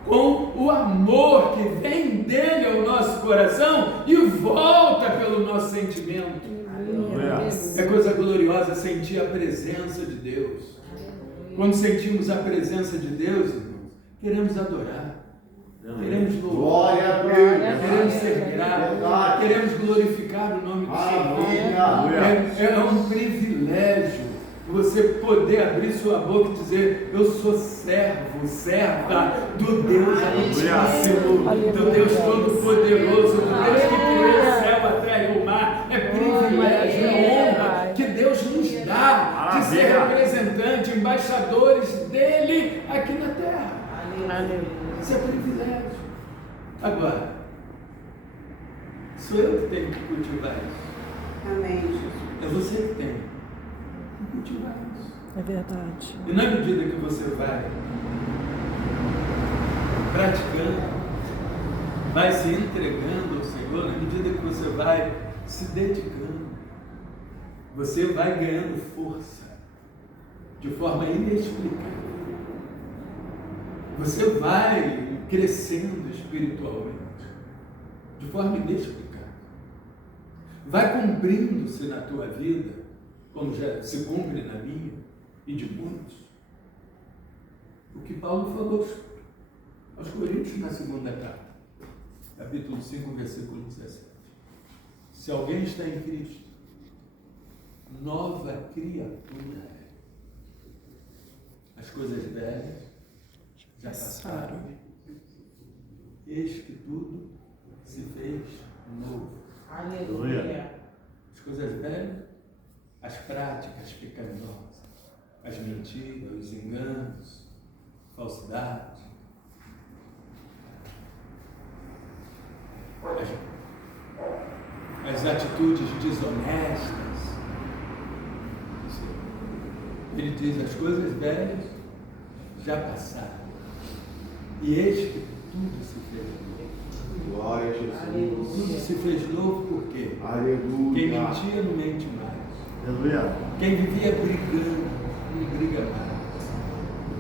com o amor que vem dele ao nosso coração e volta pelo nosso sentimento. É coisa gloriosa sentir a presença de Deus. Quando sentimos a presença de Deus, irmãos, queremos adorar, queremos louvar, Glória a Deus. queremos ser gratos, queremos glorificar o nome do Senhor. É um privilégio você poder abrir sua boca e dizer: eu sou servo, serva do Deus Altíssimo, do Deus Todo-Poderoso, do Deus que criou o céu, a terra e o mar. É privilégio, é honra que Deus nos dá de ser representante, embaixadores dele aqui na terra. Isso é privilégio. Agora, sou eu que tenho que cultivar isso. Amém, Jesus. É você que tem que cultivar isso. É verdade. E na medida que você vai praticando, vai se entregando ao Senhor, na medida que você vai se dedicando, você vai ganhando força de forma inexplicável. Você vai crescendo espiritualmente de forma inexplicável. Vai cumprindo-se na tua vida, como já se cumpre na minha e de muitos, o que Paulo falou aos Coríntios na segunda carta, capítulo 5, versículo 17. Se alguém está em Cristo, nova criatura é. As coisas velhas já passaram, eis que tudo se fez novo. Aleluia. As coisas velhas, as práticas pecaminosas, as mentiras, os enganos, falsidade, as atitudes desonestas. Ele diz: as coisas velhas já passaram, e eis que tudo se fez novo. Glória a Jesus. Tudo se fez novo por quê? Aleluia. Quem mentia não mente mais. Aleluia. Quem vivia brigando não briga mais.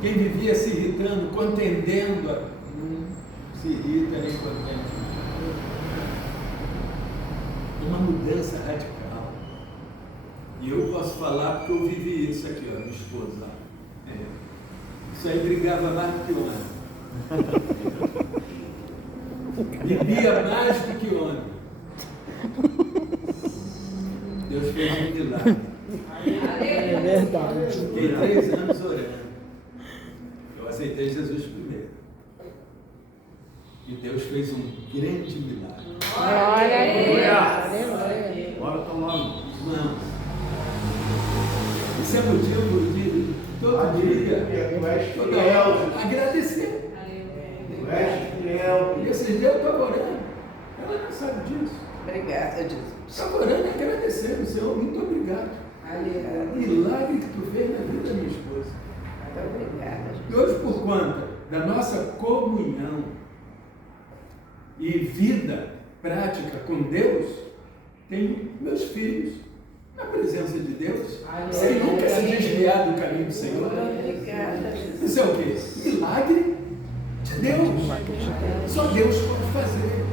Quem vivia se irritando, contendendo, não se irrita nem contende. Uma mudança radical. E eu posso falar porque eu vivi isso aqui, ó, minha esposa. Isso aí brigava mais do que homem. Bebia mais do que homem. Deus fez um milagre. É verdade. Fiquei 3 anos orando. Eu aceitei Jesus primeiro. E Deus fez um grande milagre. Glória a Deus. Aleluia. Glória ao teu nome. Irmãos, isso é motivo de todo dia, Tu és toda fiel. hora, agradecer. Tu és fiel. E esses dias eu estava orando. Ela não sabe disso. Obrigada, Jesus. Estava orando e agradecendo. Senhor, muito obrigado. Milagre que tu fez na vida da minha esposa. Muito obrigada, Jesus. E hoje, por conta da nossa comunhão e vida prática com Deus, tenho meus filhos na presença de Deus, sem nunca se desviar do caminho do Senhor. Obrigada, Jesus. Isso é o quê? Milagre de Deus. Só Deus pode fazer.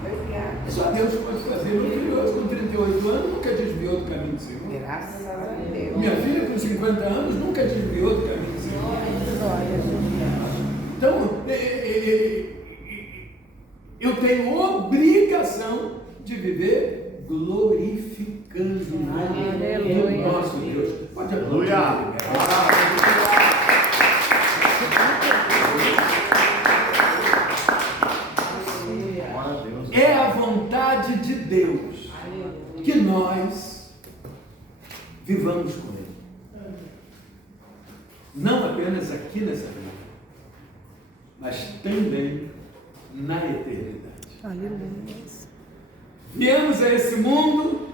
Obrigada. Só Deus pode fazer. Meu filho hoje, com 38 anos, nunca desviou do caminho do Senhor. Graças a Deus. Minha filha, com 50 anos, nunca desviou do caminho do Senhor. Então, eu tenho obrigação de viver glorificando o nome do nosso Deus. Pode aplaudir. Aleluia. Glória a Deus. É a vontade de Deus que nós vivamos com Ele. não apenas aqui nessa vida, mas também na eternidade. Aleluia. Viemos a esse mundo,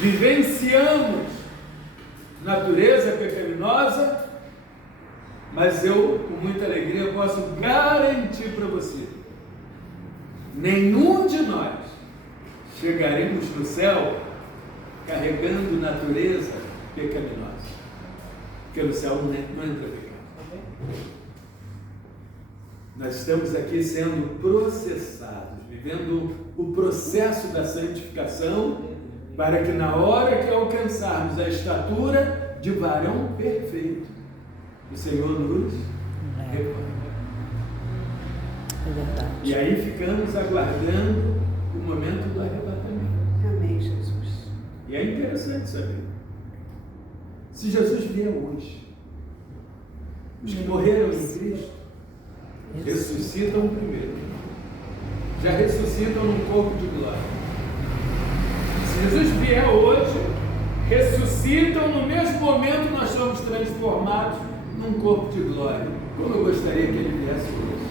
vivenciamos natureza pecaminosa, mas eu, com muita alegria, posso garantir para você, nenhum de nós chegaremos no céu carregando natureza pecaminosa, porque no céu não entra pecado. Nós estamos aqui sendo processados, vivendo o processo da santificação, para que na hora que alcançarmos a estatura de varão perfeito, o Senhor nos recolhe. É verdade. E aí ficamos aguardando o momento do arrebatamento. Amém, Jesus. E é interessante saber, se Jesus vier hoje, os que morreram em Cristo ressuscitam primeiro, já ressuscitam num corpo de glória. Se Jesus vier hoje, ressuscitam no mesmo momento, nós somos transformados num corpo de glória. Como eu gostaria que ele viesse hoje,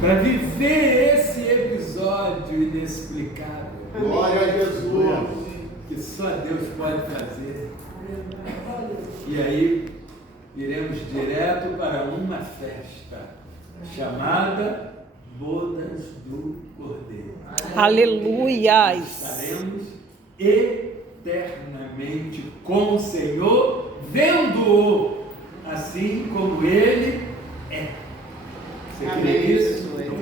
para viver esse episódio inexplicável. Glória a Jesus. Que só Deus pode fazer. E aí iremos direto para uma festa chamada Bodas do Cordeiro. Aleluias. Estaremos eternamente com o Senhor, vendo-o assim como Ele é. Você crê nisso? Vamos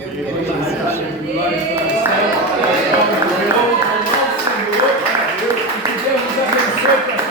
lá, glória para o céu, para o Senhor, e que Deus nos abençoe.